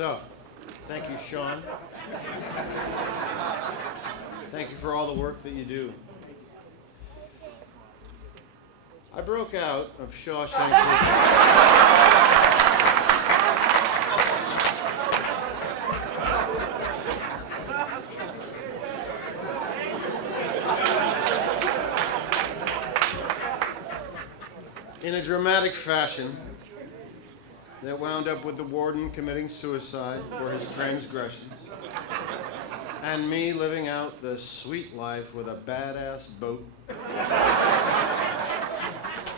So, thank you, Sean. Thank you for all the work that you do. I broke out of Shawshank in a dramatic fashion that wound up with the warden committing suicide for his transgressions, and me living out the sweet life with a badass boat,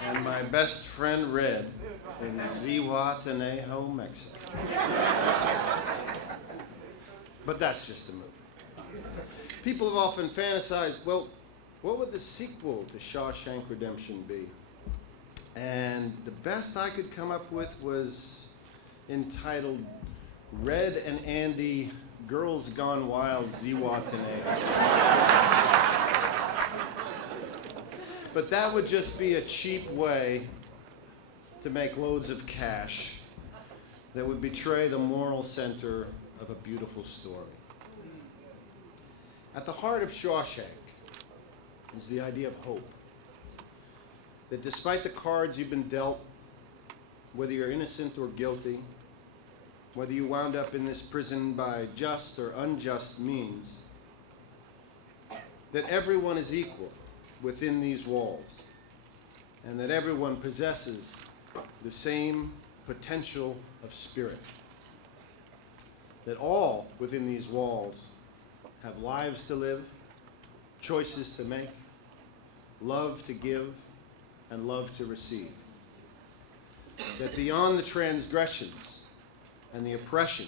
and my best friend Red in Zihuatanejo, Mexico. But that's just a movie. People have often fantasized, well, what would the sequel to Shawshank Redemption be? And the best I could come up with was entitled Red and Andy, Girls Gone Wild, Zihuatanejo. But that would just be a cheap way to make loads of cash that would betray the moral center of a beautiful story. At the heart of Shawshank is the idea of hope. That despite the cards you've been dealt, whether you're innocent or guilty, whether you wound up in this prison by just or unjust means, that everyone is equal within these walls, and that everyone possesses the same potential of spirit. That all within these walls have lives to live, choices to make, love to give, and love to receive. That beyond the transgressions and the oppression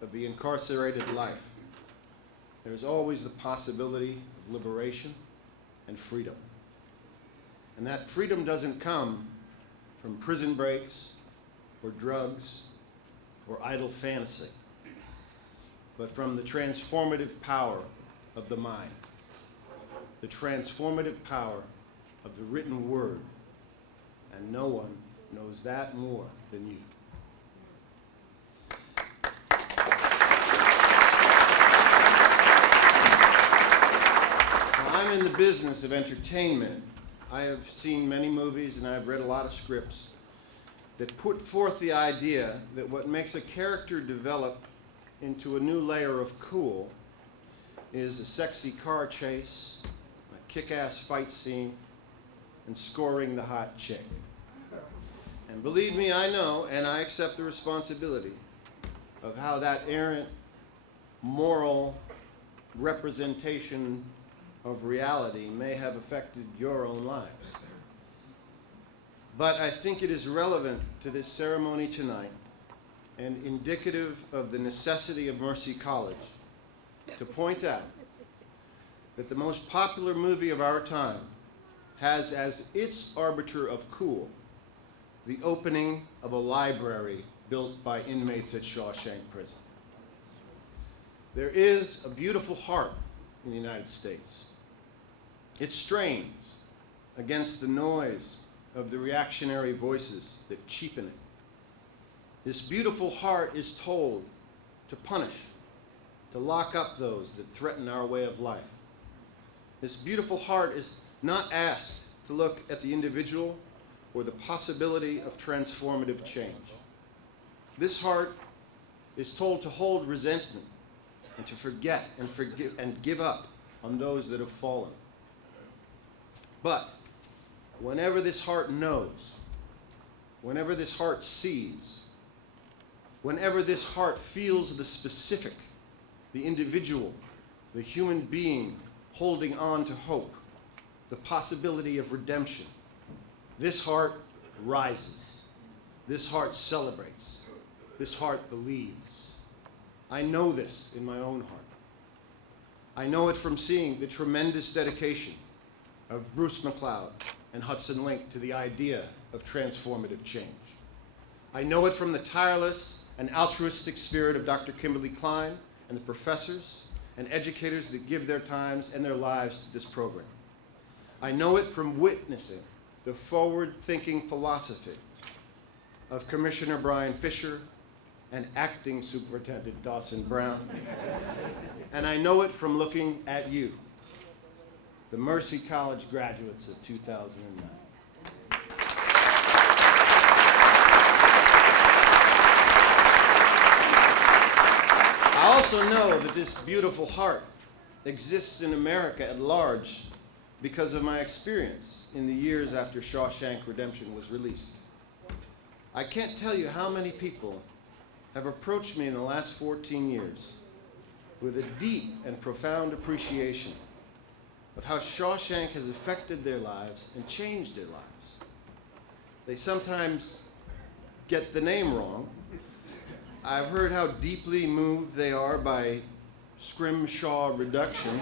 of the incarcerated life, there's always the possibility of liberation and freedom. And that freedom doesn't come from prison breaks or drugs or idle fantasy, but from the transformative power of the mind, the transformative power of the written word. And no one knows that more than you. Now, I'm in the business of entertainment. I have seen many movies and I've read a lot of scripts that put forth the idea that what makes a character develop into a new layer of cool is a sexy car chase, a kick-ass fight scene, and scoring the hot chick. And believe me, I know, and I accept the responsibility of how that errant moral representation of reality may have affected your own lives. But I think it is relevant to this ceremony tonight and indicative of the necessity of Mercy College to point out that the most popular movie of our time has as its arbiter of cool the opening of a library built by inmates at Shawshank Prison. There is a beautiful heart in the United States. It strains against the noise of the reactionary voices that cheapen it. This beautiful heart is told to punish, to lock up those that threaten our way of life. This beautiful heart is not asked to look at the individual or the possibility of transformative change. This heart is told to hold resentment and to forget and forgive and give up on those that have fallen. But whenever this heart knows, whenever this heart sees, whenever this heart feels the specific, the individual, the human being holding on to hope, the possibility of redemption, this heart rises. This heart celebrates. This heart believes. I know this in my own heart. I know it from seeing the tremendous dedication of Bruce McLeod and Hudson Link to the idea of transformative change. I know it from the tireless and altruistic spirit of Dr. Kimberly Klein and the professors and educators that give their times and their lives to this program. I know it from witnessing the forward-thinking philosophy of Commissioner Brian Fisher and acting Superintendent Dawson Brown. And I know it from looking at you, the Mercy College graduates of 2009. I also know that this beautiful heart exists in America at large because of my experience in the years after Shawshank Redemption was released. I can't tell you how many people have approached me in the last 14 years with a deep and profound appreciation of how Shawshank has affected their lives and changed their lives. They sometimes get the name wrong. I've heard how deeply moved they are by Scrimshaw reduction,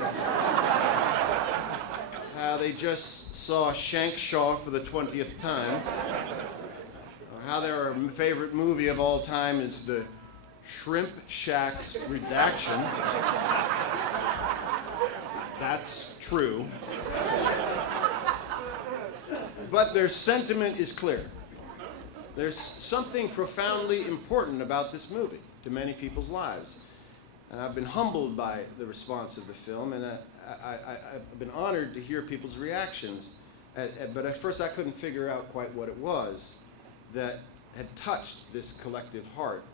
how they just saw Shankshaw for the 20th time, or how their favorite movie of all time is the Shrimp Shack's redaction. That's true. But their sentiment is clear. There's something profoundly important about this movie to many people's lives. And I've been humbled by the response of the film, and I've been honored to hear people's reactions. But at first I couldn't figure out quite what it was that had touched this collective heart